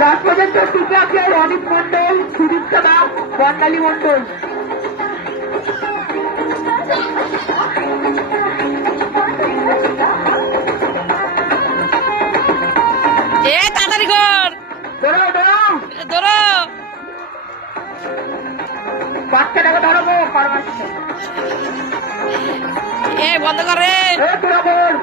Last পর্যন্ত টিকে আছে অনিক মন্ডল, সুদীপ সাদা, বর্ণালী মন্ডল। তাড়াতাড়ি কর, ধরো ধরো ধরো বাচ্চাটাকে ধরবো, পারমাচ্ছে বন্ধ করে। তোরা বল।